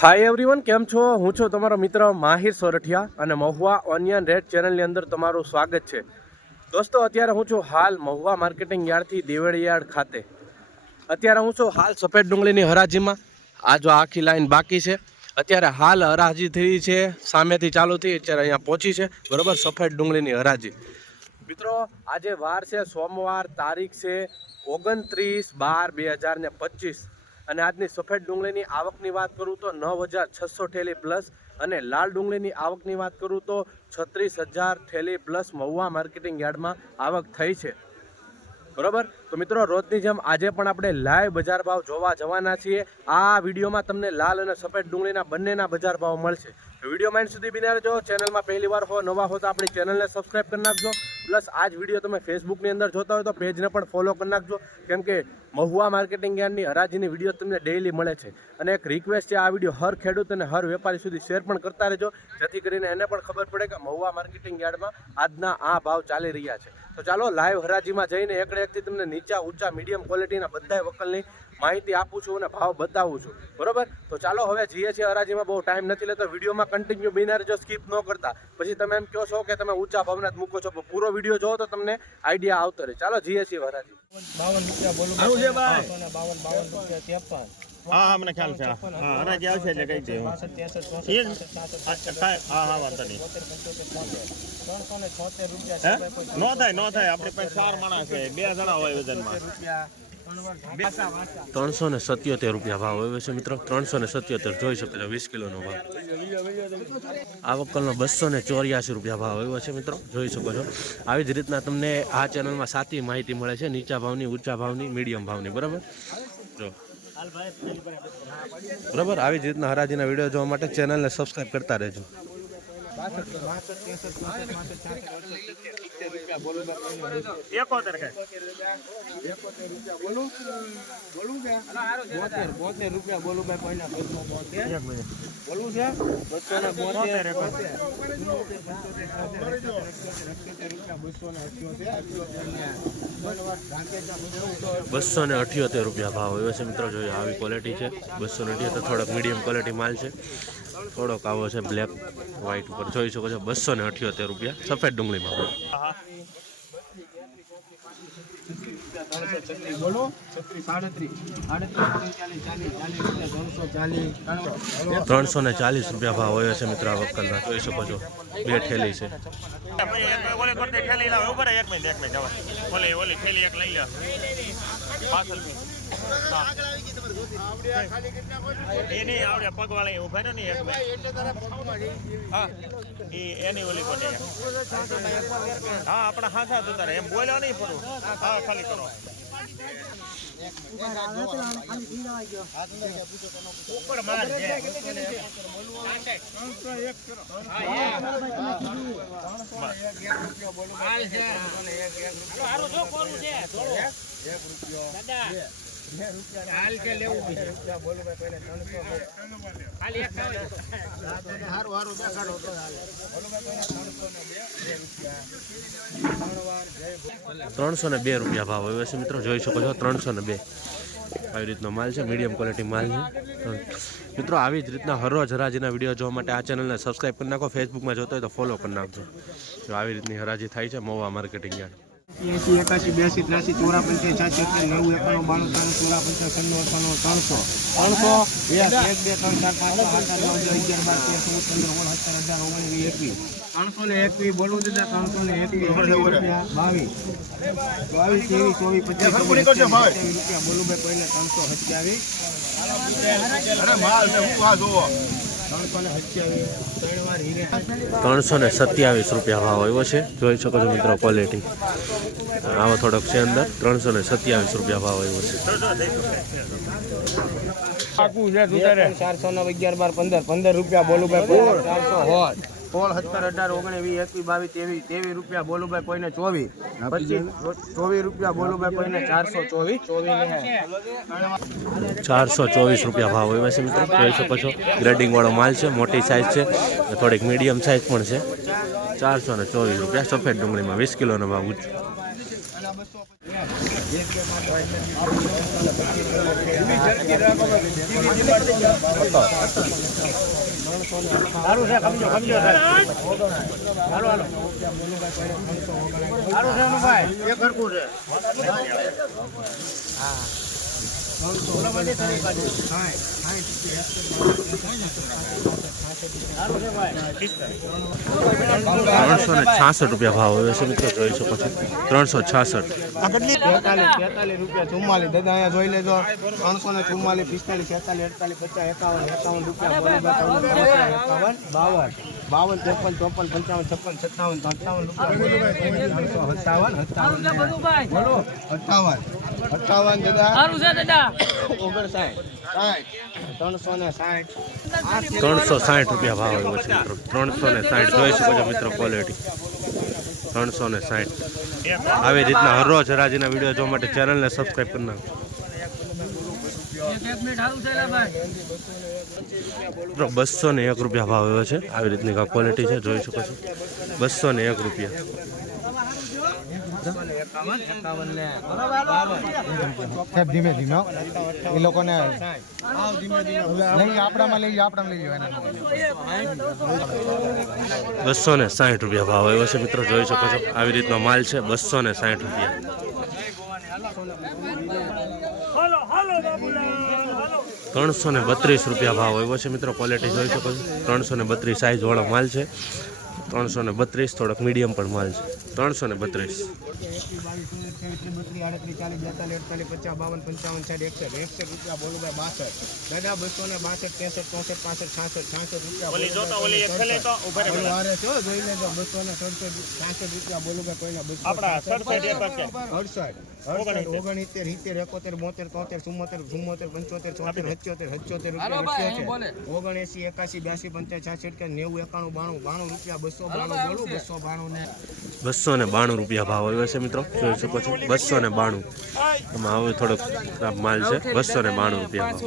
Hi everyone, કેમ છો? હું છું તમારો મિત્ર માહિર સોરઠિયા અને મહુવા ઓનિયન રેડ ચેનલની અંદર તમારું સ્વાગત છે. દોસ્તો, અત્યારે હું છું હાલ મહુવા માર્કેટિંગ યાર્ડથી દેવળી યાર્ડ ખાતે. અત્યારે હું છું હાલ સફેદ ડુંગળીની હરાજીમાં. આ જો આખી લાઈન બાકી છે. અત્યારે હાલ હરાજી થઈ છે, સામેથી ચાલુ થઈ, અત્યારે અહીંયા પહોંચી છે. બરાબર, સફેદ ડુંગળીની હરાજી. મિત્રો, આજે વાર છે સોમવાર, તારીખ છે 29/12/2025 અને આજની સફેદ ડુંગળીની આવકની વાત કરું તો 9,600 થેલી પ્લસ અને લાલ ડુંગળીની આવકની વાત કરું તો 36,000 થેલી પ્લસ મહુવા માર્કેટિંગ યાર્ડમાં આવક થઈ છે. બરાબર, તો મિત્રો, રોજની જેમ આજે પણ આપણે લાઈવ બજાર ભાવ જોવા જવાના છીએ. આ વિડીયોમાં તમને લાલ અને સફેદ ડુંગળીના બંનેના બજાર ભાવ મળશે. વિડીયોમાં એન્ડ સુધી બિના રહેજો. ચેનલમાં પહેલી વાર હો, નવા હો તો આપણી ચેનલને સબસ્ક્રાઈબ કરી નાખજો. પ્લસ આ જ વિડીયો તમે ફેસબુકની અંદર જોતા હોય તો પેજને પણ ફોલો કરી નાખજો, કેમ કે મહુવા માર્કેટિંગ યાર્ડની હરાજીની વિડીયો તમને ડેઈલી મળે છે. અને એક રિક્વેસ્ટ છે, આ વિડીયો હર ખેડૂત અને હર વેપારી સુધી શેર પણ કરતા રહેજો, જેથી કરીને એને પણ ખબર પડે કે મહુવા માર્કેટિંગ યાર્ડમાં આજના આ ભાવ ચાલી રહ્યા છે. તો ચાલો લાઈવ હરાજીમાં જઈને એકડે એકથી તમને નીચા ઊંચા મીડિયમ ક્વોલિટીના બધા વકલની માહિતી આપું છું અને ભાવ બતાવું છું. બરોબર, તો ચાલો હવે જઈએ છીએ હરાજીમાં. બહુ ટાઈમ નથી લેતો, વિડીયોમાં કન્ટિન્યુ બિના રહેજો, સ્કીપ ન કરતા. પછી તમે એમ કહો છો કે તમે ઊંચા ભાવના જ મૂકો છો, પણ પૂરો વિડીયો જોવો તો તમને આઈડિયા આવતો રહે. ચાલો જઈએ છીએ હરાજી. 52 રૂપિયા હા, મને ખ્યાલ છે. હા, હરાજી આવશે એટલે કહી દે. હા, વાંધો નહીં. નો થાય આપણી પાસે 4 માણસ છે, 2 જણા હોય વજનમાં. 377 રૂપિયા ભાવ આવ્યો છે મિત્રો. 377 જોઈ શકો છો, 20 કિલોનો ભાવ. આ વકલનો 284 રૂપિયા ભાવ આવ્યો છે મિત્રો, જોઈ શકો છો. આવી જ રીતના તમને આ ચેનલમાં સાચી માહિતી મળે છે, નીચા ભાવની, ઊંચા ભાવની, મીડિયમ ભાવની. બરાબર, જો બરાબર, આવી જ રીતના હરાજીના વિડીયો જોવા માટે ચેનલને સબસ્ક્રાઈબ કરતા રહેજો. ₹278 રૂપિયા ભાવ આવ્યો છે મિત્રો. જોઈએ આવી ક્વોલિટી છે, 278. થોડોક મીડિયમ ક્વોલિટી માલ છે, થોડોક આવો છે બ્લેક વ્હાઇટ ઉપર, જોઈ શકો છો. 278 રૂપિયા સફેદ ડુંગળીમાં. 340 રૂપિયા ભાવ આવ્યો છે મિત્રો આ વકલના, જોઈ શકો છો. 2 થેલી છે. પગવાળા ઉભા ને એની ઓલી કોટે. હા, આપણા હાથા તો તારે એમ બોલ્યા નહીં પડું. હા, ખાલી કરો. ઉપર માર છે. હાલ કે લેવું બોલું ભાઈ, કોઈને 302 રૂપિયા ભાવ આવ્યો છે મિત્રો, જોઈ શકો છો. 302 આવી રીતનો માલ છે, મીડિયમ ક્વોલિટી માલ છે મિત્રો. આવી જ રીતના હરરોજ હરાજીના વિડીયો જોવા માટે આ ચેનલને સબસ્ક્રાઈબ કરી નાખો. ફેસબુકમાં જોતો હોય તો ફોલો કરી નાખજો. જો આવી રીતની હરાજી થાય છે મહુવા માર્કેટિંગ યાર્ડ. 81 82 83 84 85 બોલું દીધા. 301 રૂપિયા બોલું ભાઈ કોઈને 327 રૂપિયા ભાવ આવ્યો છે, જોઈ શકો છો મિત્રો. ક્વોલિટી આવો થોડોક છે અંદર. 327 રૂપિયા ભાવ આવ્યો છે. 411 રૂપિયા બોલું ભાઈ 400 16 17 18 19 20 21 22 23 રૂપિયા બોલું ભાઈ કોઈને 24 25 રૂપિયા બોલું ભાઈ કોઈને 424 રૂપિયા ભાવ આવ્યો છે મિત્રો, જોઈ શકો છો. ગ્રેડિંગ વાળો માલ છે, મોટી સાઇઝ છે, થોડીક મીડિયમ સાઇઝ પણ છે. 424 રૂપિયા સફેદ ડુંગળીમાં 20 કિલોનો ભાવ. ₹366 ભાવ હોય છે મિત્રો, જોઈ શકો છો 366. 43 રૂપિયા 44 દાદા અહીંયા જોઈ લેજો 344 45 46 47 58 51 રૂપિયા 52 53 ₹360 ભાવ આવ્યો છે મિત્રો, 360 જોઈ શકો છો મિત્રો, ક્વોલિટી 360. આવી રીતના હરરોજ હરાજીના વિડીયો જોવા માટે ચેનલને સબસ્ક્રાઈબ કરી નાખો. ₹201 ભાવ આવ્યો છે. આવી રીતની ક્વોલિટી છે, જોઈ શકો છો. ₹201. ધીમે ધીમે એ લોકોને આપણામાં લઈ જાઓ 260 ભાવ આવ્યો છે મિત્રો, જોઈ શકો છો. આવી રીતનો માલ છે, ₹260. ₹332 ભાવ આવ્યો છે મિત્રો, ક્વોલિટી જોઈ શકો છો. 332 સાઇઝ વાળો માલ છે. 332 થોડોક મીડિયમ પણ માલ છે. 332. 292 રૂપિયા ભાવ આવ્યો છે મિત્રો, જોઈ શકો છો. 292. એમાં હવે થોડોક ખરાબ માલ છે. 292 રૂપિયા ભાવ.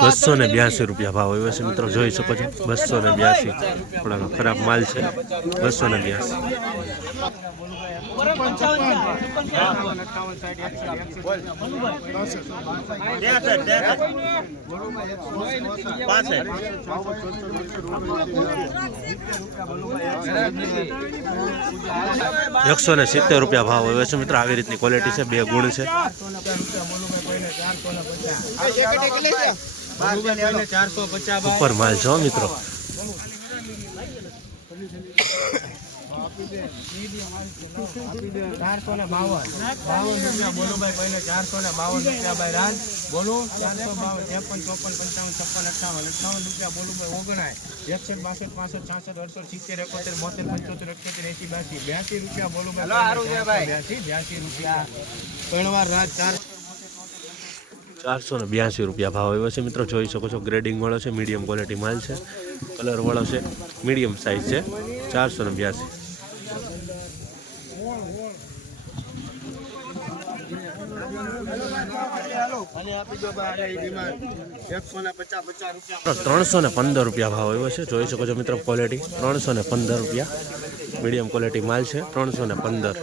₹282 ભાવ આવ્યો છે મિત્રો, જોઈ શકો છો. 282. થોડા ખરાબ માલ છે. 282. ₹170 ભાવ આવ્યો છે મિત્રો. આવી રીતની ક્વોલિટી છે, 2 ગુણ છે. ઉપર માલ છે મિત્રો. ₹482 ભાવ આવ્યો છે મિત્રો, જોઈ શકો છો. ગ્રેડિંગ વાળો છે, મીડિયમ ક્વોલિટી માલ છે, કલર વાળો છે, મીડિયમ સાઇઝ છે. 482. ₹315 ભાવ આવ્યો છે, જોઈ શકો છો મિત્રો, ક્વોલિટી. ₹315. મીડિયમ ક્વોલિટી માલ છે. 315.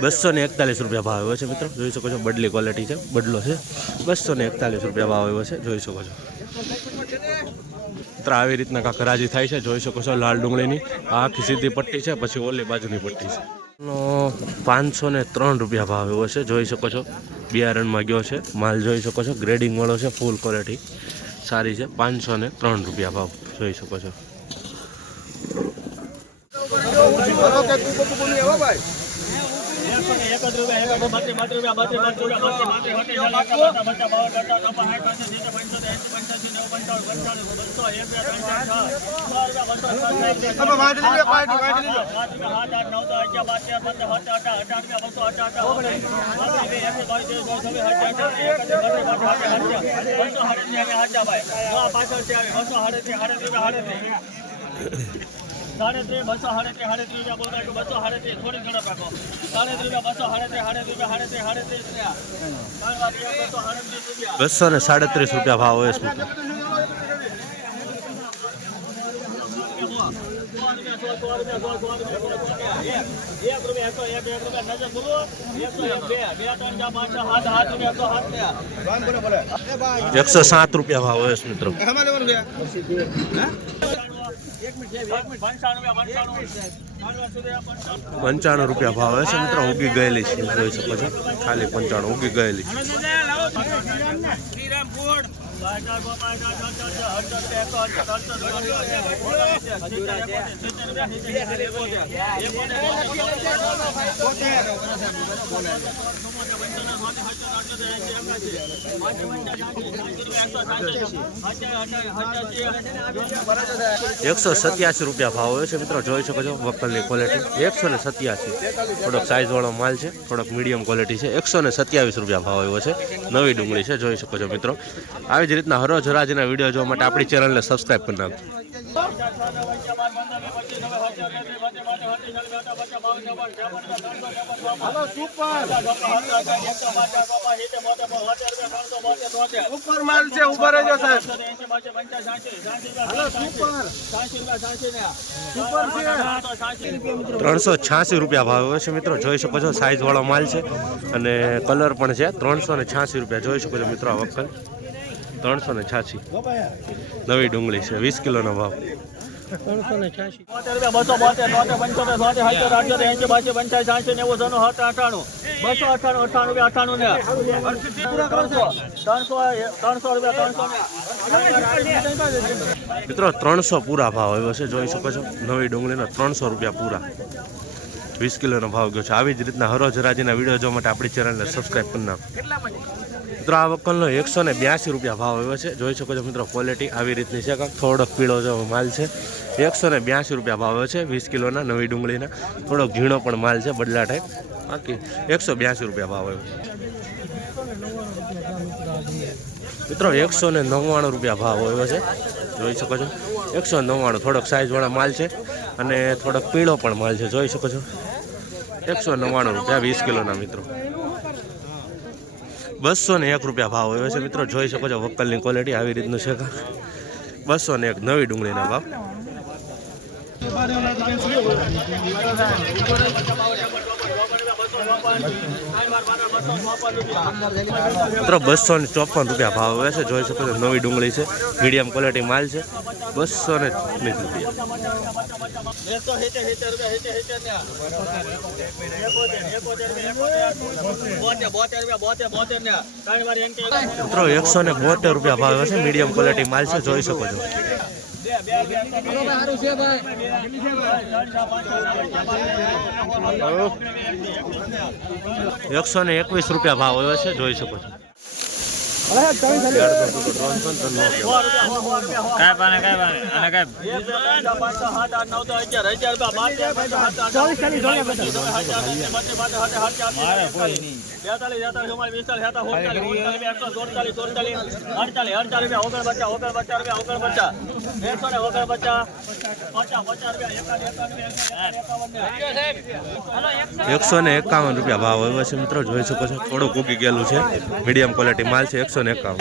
₹241 ભાવ આવ્યો છે મિત્રો, જોઈ શકો છો. બદલી ક્વોલિટી છે, બદલો છે. ₹241 ભાવ આવ્યો છે, જોઈ શકો છો. આવી રીતના કાંક હરાજી થાય છે, જોઈ શકો છો. લાલ ડુંગળીની આખી સીધી પટ્ટી છે, પછી ઓલી બાજુની પટ્ટી છે. ₹503 ભાવ આવ્યો છે, જોઈ શકો છો. બિયારણમાં ગયો છે માલ, જોઈ શકો છો. ગ્રેડિંગ વાળો છે, ફૂલ ક્વોલિટી સારી છે. ₹503 ભાવ જોઈ શકો છો. ₹237 ભાવ હોય છે. ₹107 ભાવ હોય છે મિત્રો. ₹95 ભાવ હોય છે મિત્રો. ઉગી ગયેલી છે, જોઈ શકો છો. ખાલી 95 ઉગી ગયેલી. ₹187 ભાવ હોય છે મિત્રો. જોઈ શકો છો વકલની ક્વોલિટી. 187. થોડોક સાઇઝ વાળો માલ છે, થોડોક મીડિયમ ક્વોલિટી છે. ₹127 ભાવ આવ્યો છે. નવી ડુંગળી છે, જોઈ શકો છો મિત્રો. આવી જ રીતના હરોજ હરાજીના વિડીયો જોવા માટે આપણી ચેનલને સબસ્ક્રાઈબ કરી નાખો. ઉપર માલ છે, ઉભા રહેજો સાહેબ. ₹386 ભાવ હોય છે મિત્રો. જોઈ શકો છો સાઇઝ વાળો માલ છે અને કલર પણ છે. ₹386 જોઈ શકો છો મિત્રો. આ વકલ 386 નવી ડુંગળી છે. 20 કિલોનો ભાવ. 300 પૂરા ભાવ આવ્યો છે. જોઈ શકો છો નવી ડુંગળીના ₹300 પૂરા. 20 કિલોનો ભાવ ગયો છે. આવી જ રીતના હરોજ હરાજીના વિડીયો જોવા માટે આપણી ચેનલને સબસ્ક્રાઈબ કરી નાખો. મિત્રો આ વકલનો ₹182 ભાવ આવ્યો છે. જોઈ શકો છો મિત્રો. ક્વોલિટી આવી રીતની છે. કાંક થોડોક પીળો જેવો માલ છે. ₹182 ભાવ આવ્યો છે. 20 કિલોના નવી ડુંગળીના. થોડોક ઝીણો પણ માલ છે, બદલા ટાઈપ. બાકી ₹182 ભાવ આવ્યો મિત્રો. ₹199 ભાવ આવ્યો છે. જોઈ શકો છો 199. થોડોક સાઇઝવાળા માલ છે અને થોડોક પીળો પણ માલ છે. જોઈ શકો છો ₹199 20 કિલોના મિત્રો. ₹201 ભાવ આવ્યો છે મિત્રો. જોઈ શકો છો વકલની ક્વોલિટી આવી રીતનું છે. 201 નવી ડુંગળીના ભાવ. મિત્રો ₹254 ભાવ આવે છે. જોઈ શકો છો નવી ડુંગળી છે, મીડિયમ ક્વોલિટી માલ છે. ₹230. મિત્રો ₹172 ભાવ આવે છે. મીડિયમ ક્વોલિટી માલ છે. જોઈ શકો છો. ₹121 ભાવ આવ્યો છે. જોઈ શકો છો. ₹151 ભાવ આવ્યો છે મિત્રો. જોઈ શકો છો થોડુંક ઉગી ગયેલું છે. મીડિયમ ક્વોલિટી માલ છે. 151.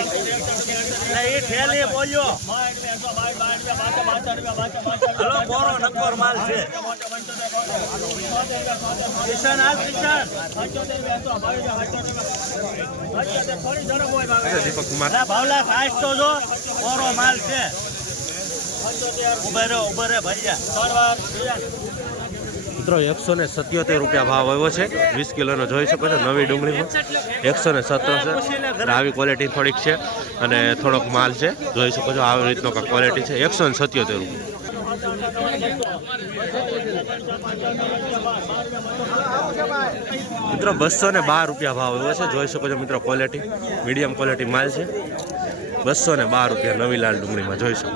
દીપક કુમાર માલ છે. મિત્રો ₹177 ભાવ આવ્યો છે. 20 કિલોનો જોઈ શકો છો. નવી ડુંગળીમાં 117 છે. આવી ક્વોલિટી થોડીક છે અને થોડોક માલ છે. જોઈ શકો છો આવી રીતનો ક્વોલિટી છે. ₹177. મિત્રો 212 રૂપિયા ભાવ એવો છે, જોઈ શકો છો મિત્રો. ક્વોલિટી મીડિયમ ક્વોલિટી માલ છે. 212 રૂપિયા નવી લાલ ડુંગળીમાં જોઈ શકો.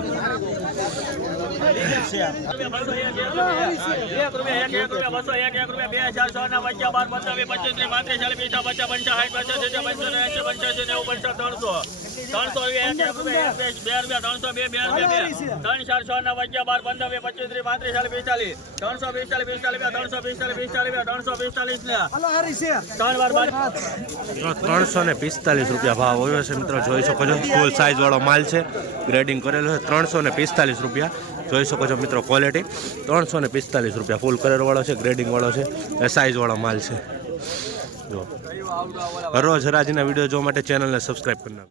₹345 ભાવ આવ્યો છે મિત્રો, જોઈ શકો છો. ફૂલ સાઇઝ વાળો માલ છે, ગ્રેડિંગ કરેલો છે. ₹345 જોઈ શકો છો મિત્રો. ક્વોલિટી ₹345 ફૂલ કલર વાળો છે, ગ્રેડિંગ વાળો છે, સાઇઝ વાળો માલ છે. જો રોજ હરાજીના વિડીયો જોવા માટે ચેનલને સબસ્ક્રાઇબ કરી નાખો.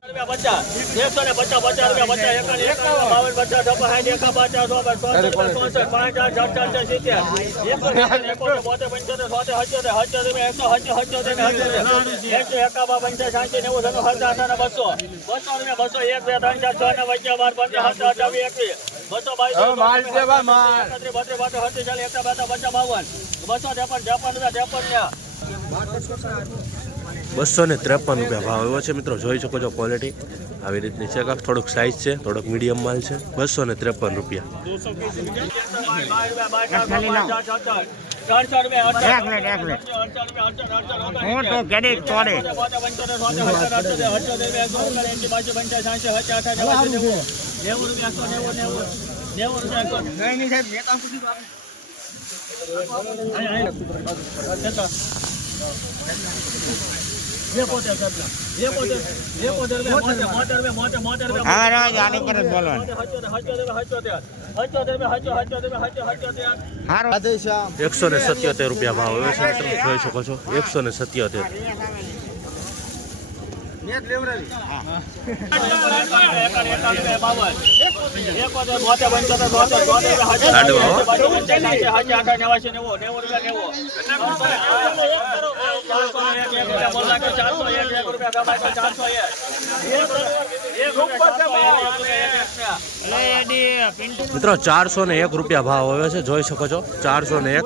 ₹253 ભાવ એવો છે મિત્રો, જોઈ શકો છો. ક્વોલિટી આવી રીતની છે, કાંક થોડુંક સાઇઝ છે, થોડોક મીડિયમ માલ છે. ₹253. ₹177 ભાવ એવો છે મિત્રો, જોઈ શકો છો. 177. મિત્રો ₹401 ભાવ આવ્યો છે, જોઈ શકો છો. 401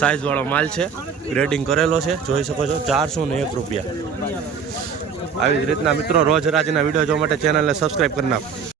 સાઇઝ વાળો માલ છે, ગ્રેડિંગ કરેલો છે, જોઈ શકો છો. ₹401. આવી જ રીતના મિત્રો રોજ રાજીના વિડીયો જોવા માટે ચેનલને સબસ્ક્રાઇબ કરી નાખો.